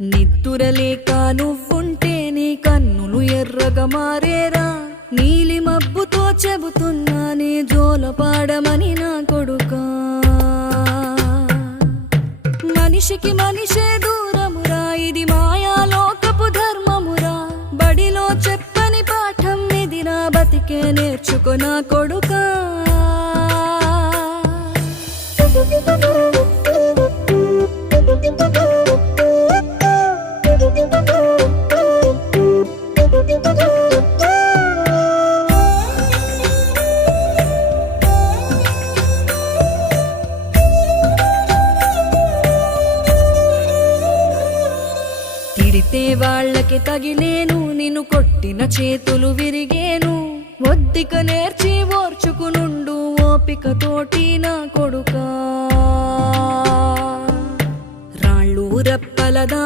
నిద్దురలేక నువ్వుంటే నీ కన్నులు ఎర్రగా మారేరా, నీలి మబ్బుతో చెబుతున్నానే జోలపాడమని నా కొడుకా. మనిషికి మనిషే దూరమురా, ఇది మాయాలోకపు ధర్మమురా, బడిలో చెప్పని పాఠం ఇది, నా బతికే నేర్చుకో నా కొడుకా. తిడితే వాళ్ళకి తగిలేను, నిన్ను కొట్టిన చేతులు విరిగేను, ఒద్దిక నేర్చి ఓర్చుకునుండు ఓపికతోటి నా కొడుకా. రాళ్ళు రప్పలదా